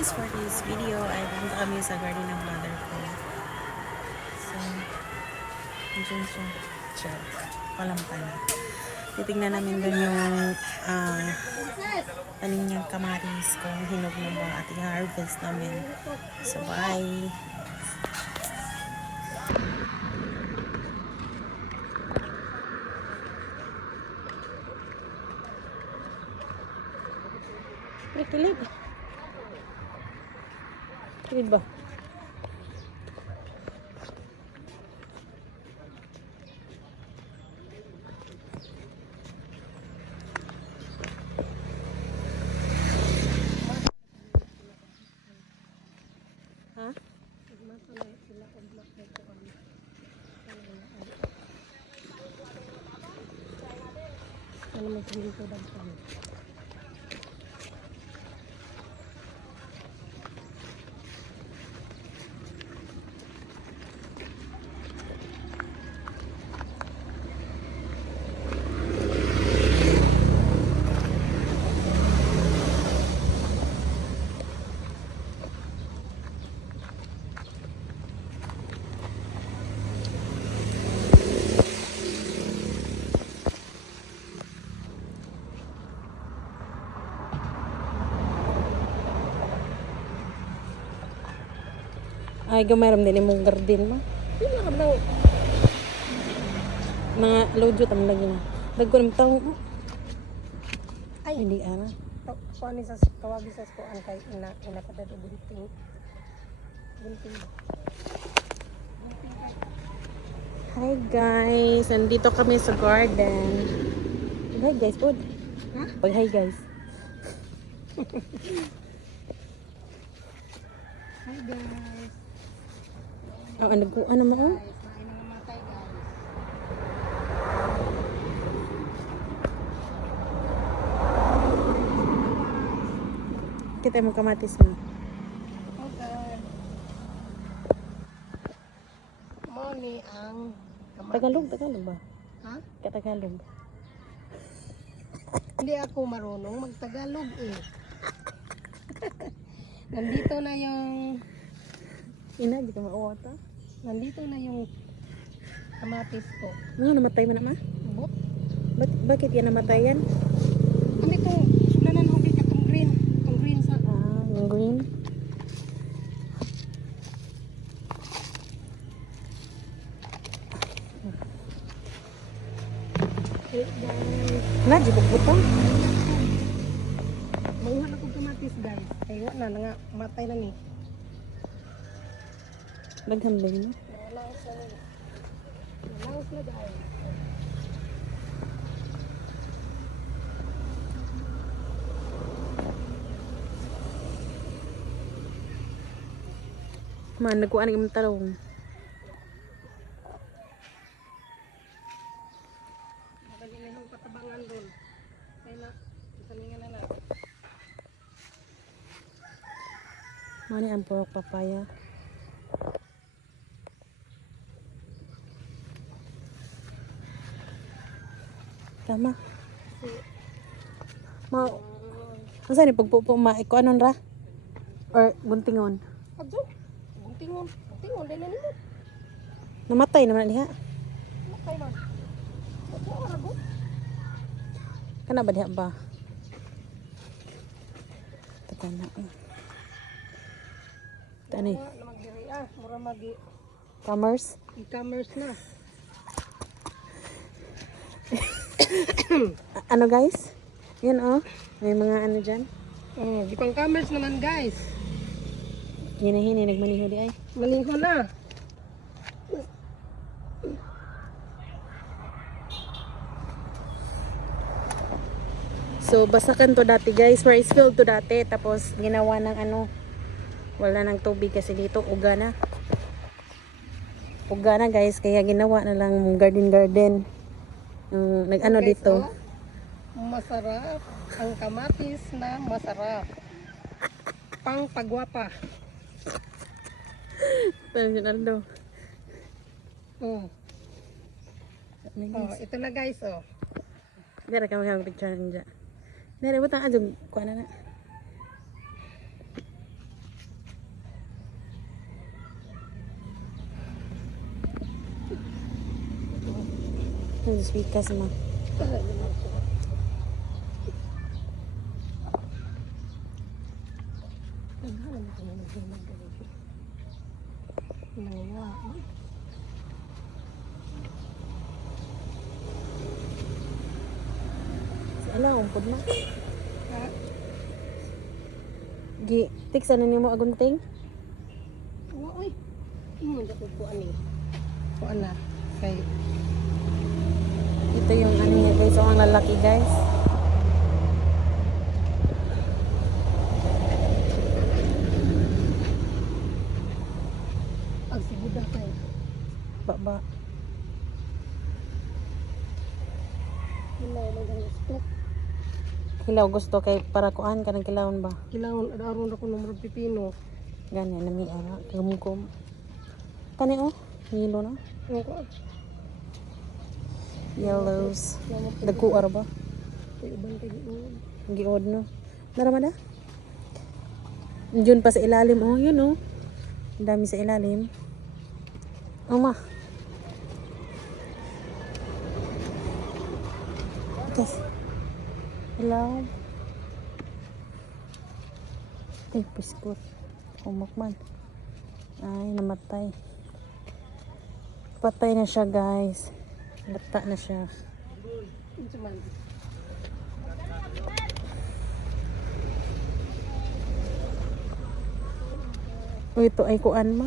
guys, for this video ay pumunta kami sa garden ng mother ko. So, dyan siya. Walang pala. Titignan namin doon yung tanim niyang kamatis kung hinog na ba at i-harvest namin. So, bye! Kilid. Kilid ba? Ha? Ano mo dito daw kami? Ay, gamaram din yung garden mo. Yun lang daw. Mga lojo tam lagi na. Dagko ng tao mo. Ay, hindi ana. Kuan ni sa kawagi sa kuan kay ina padado bunting. Hi guys, nandito kami sa garden. Hi guys, pod. Ha? Pag hi guys. Hi guys. Ano mo? Guys, may nangamatay guys. Kita mo kamatis mo. Okay. Moni ang Tagalog ba? Ha? Katagalog. Hindi ako marunong magtagalog eh. Nandito na yung Ina, di ka mauwata. nandito na yung kamatis ko. Ano, namatay mo na ma? Bot. Bakit yan namatayan? Ano itong sulanan ho kay katong green. Itong green sa Ah, yung green. hey guys. Na, di butang. Mauhan ako kamatis guys. Kaya wala na nga matay na ni. Naghambing mo. Nalaos na ni. Nalaos na guys. Man, nagkuhan ng imong talong. Madali na yung patabangan doon. Kaya na, isalingan na na. Mani ang purok papaya. Tama. Masa ni pagpupo ma iko anon ra? Or buntingon? Adyo, buntingon. Buntingon, dahil na nimo. Namatay naman diha. Matay man. Adyo, arago. Kana ba diha ba? Takana. Tani, Na magdiri mura magi commerce. e-commerce na. Ano guys? Yan oh. May mga ano diyan. Oh, di pang commerce naman guys. Hini nagmaniho di ay. Maniho na. So basakan to dati guys, where is filled to dati tapos ginawa ng ano, wala ng tubig kasi dito uga na guys, kaya ginawa na lang garden nag ano Okay, dito. so, masarap ang kamatis na masarap. Pang pagwapa. Ronaldo. Oh, ito na guys oh. Dara ka mag-picture niya. Dara butang adjog kuan na. Speakers ma. Ala, umpod ma. Gi, tiksa na niyo mo agunting? Uy. Mo da ko ani. Ko ana. Kay Ito yung ano niya guys, ang lalaki guys. ang sibuda kay Baba. wala lang ang gusto. Hilaw gusto kay para kuan kanang kilawon ba? Kailangan aron ako ng murag pipino. Gani nami ara gumugom. Kani oh, hilo na. Ang ko Yellows. Dagkuar ba? kay uban kay Giod no. Naramada? Diyon pa sa ilalim oh, yun oh. Ang dami sa ilalim. Oh ma. Yes. Hello. Ay, biskot. Kumakman. Ay, namatay. Patay na siya, guys. Lata na siya. Oh, ito ay kuan ma.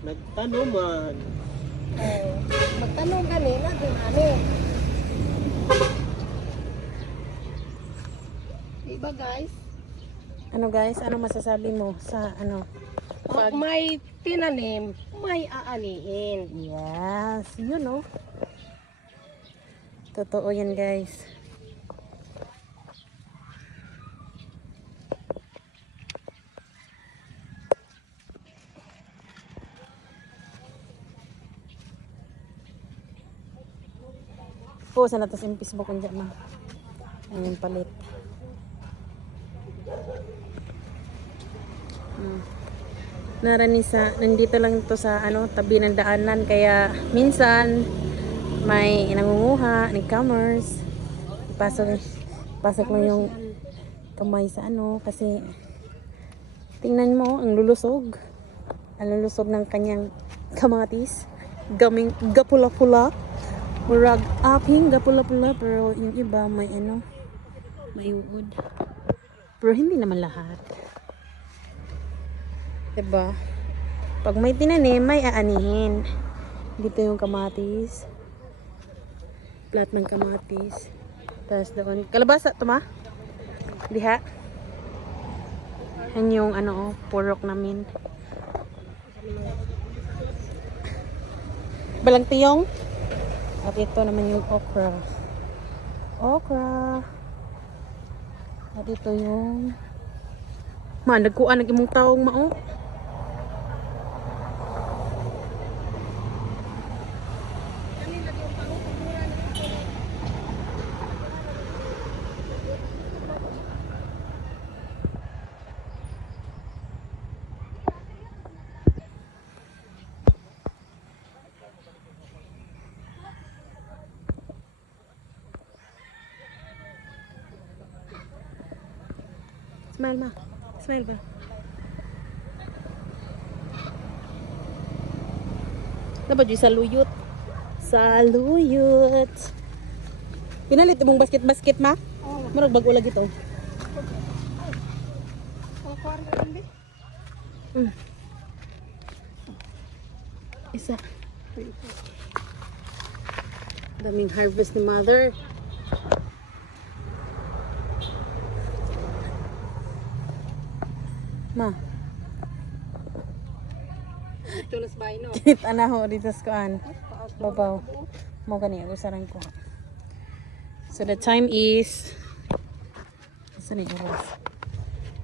Nagtanuman. magtanong kami na din ani. Iba guys, Ano guys, ano masasabi mo sa ano? pag may tinanim, may aanihin. Yes, you know. Totoo yan guys. Po, sana to sa Facebook kung dyan ma. Ayun palit. Naranisa, nandito lang to sa ano, tabi ng daanan kaya minsan may nangunguha, nag-commerce. Pasok lang yung kamay sa ano kasi tingnan mo ang lulusog. Ang lulusog ng kanyang kamatis. Gaming gapula-pula. Murag aping gapula-pula pero yung iba may ano, may uod. Pero hindi naman lahat. Diba? Pag may tinanim, may aanihin. Dito yung kamatis. Plat ng kamatis. Tapos doon. Kalabasa to ma? Diha. Yan yung ano, purok namin. Balang tiyong. At ito naman yung okra. Okra. At ito yung nagkuan nag imong taong mao. Smile ma. Smile ba? Dapat yung saluyot. Saluyot. Pinalit mong basket-basket ma? Oh, Marag bago lagi to. ang kwarto hindi. Isa. Daming harvest ni mother. Ma, Ito nas bay no. kinit anaho dito sa kuan. Babaw. Mo gani ako sarang ko. So the time is saan yung oras?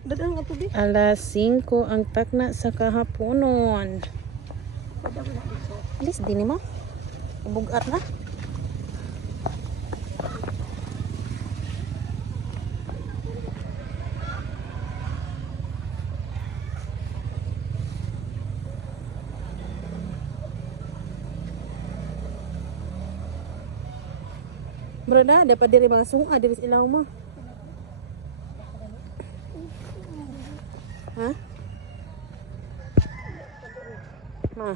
Dadang ato di. Alas 5 ang takna sa kahaponon. Alis din mo. Ibugat na. Bro na, dapat diri mga sunga, diri sa ilaw mo. Ha? Ma,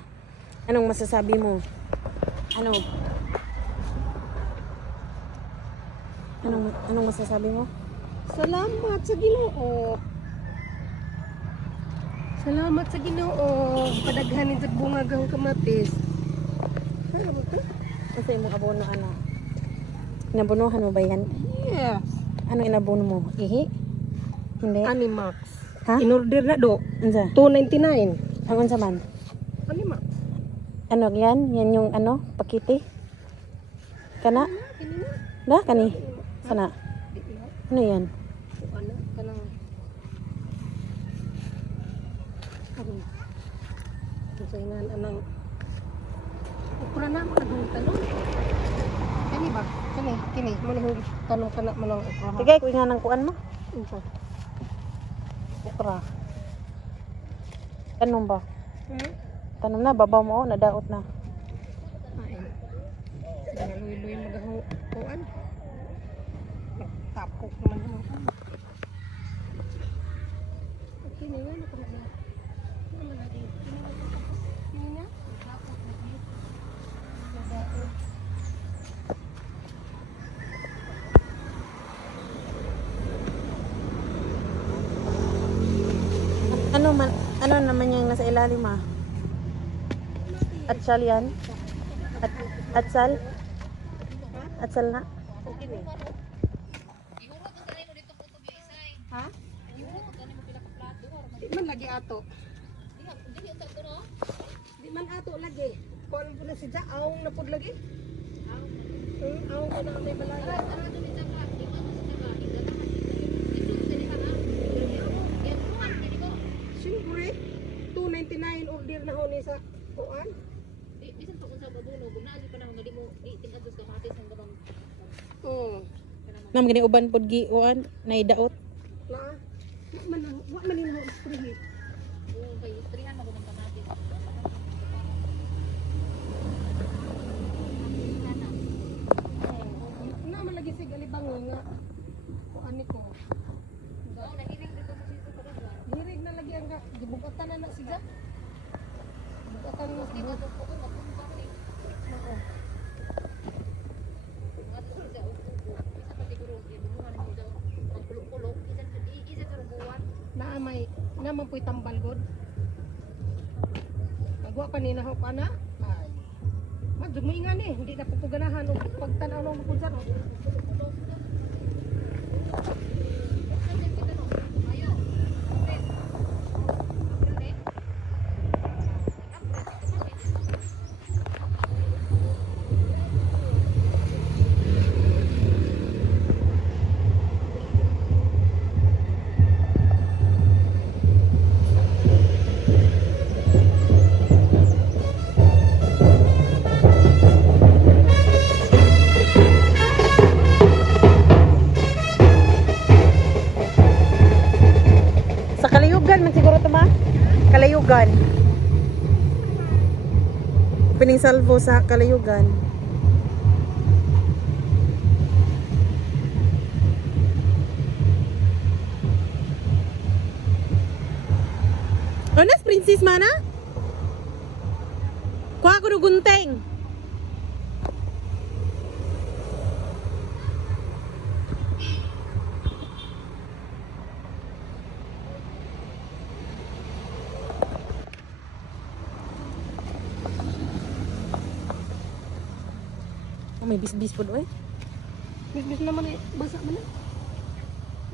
anong masasabi mo? Ano? Anong masasabi mo? Salamat sa Ginoo. Salamat sa Ginoo. Padaghanin sa bungagang kamatis. Ano ba ito? Kasi imong abono ano? Inabonohan mo ba yan? Yes. Ano inabono mo? Ihi? Hindi. Animax. Ha? In-order na do. Unsa? 2.99. Ang unsa man? Animax. Ano yan? Yan yung ano? Pakiti? Kana? Kini na. Da? Kani? Sana? Di na. Ano yan? Ano? Kanang. Ano? Kasaingan anang. Ukra na makadung tanong. Kani ba? Kini. Manihong tanong ka na manang ukra. Sige, kuwi nga ng kuan mo. Unsa? Okra. Tanong ba? Hmm? Tanong na, babaw mo, nadaot na. Ay. Sige, luy-luy magahuan. Nagtapok naman naman ka. Okay na yan. Ako na. Naman natin. Kini na. Nagtapok na yun. Nadaot. Ano naman yung nasa ilalim ah? Atsal yan? Atsal? Atsal na? Okay na. Ha? Di man lagi ato. Di man ato lagi. Kuan po na si Ja, awong na pud lagi. Awong ko na may balaya. Siyempre, 2.99 order na ho ni sa kuan. Oh, Nam gini uban pod gi uan naidaot. na. Wa man mo spree. Na man lagi sig alibang nga. Kuan ni ko. Hirig na lagi ang gibugatan na siya. Bugatan na siya. Oo. Naamay, naman po'y tambal god. Nagwa pa ni naho pa na. Ay. Madzumingan eh, hindi na pupuganahan o pagtanaw ng mapudyan. Sa Kalayugan man siguro to ma? Kalayugan. Pining salvo sa Kalayugan. Onas princess mana? Kuha ko ng gunteng. Oh, may bis-bis po doon. Bis naman eh, basa man eh.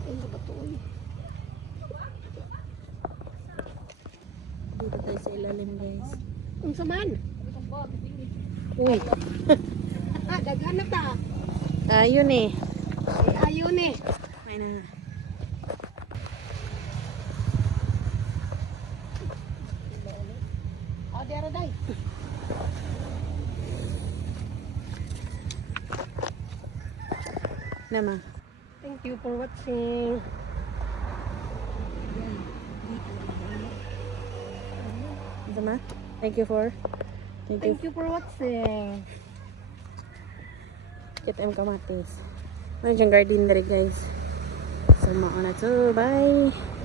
Ay, sa bato eh. Dito tayo sa ilalim guys. Unsa man? Uy. Daghan na ta. Ayun eh. Ayun eh. Ay na. Dara day. Nama. Thank you for watching. Sama. Thank you for. Thank you for watching. Kita yung kamatis. Ano yung garden dere guys. So, mauna to. Bye.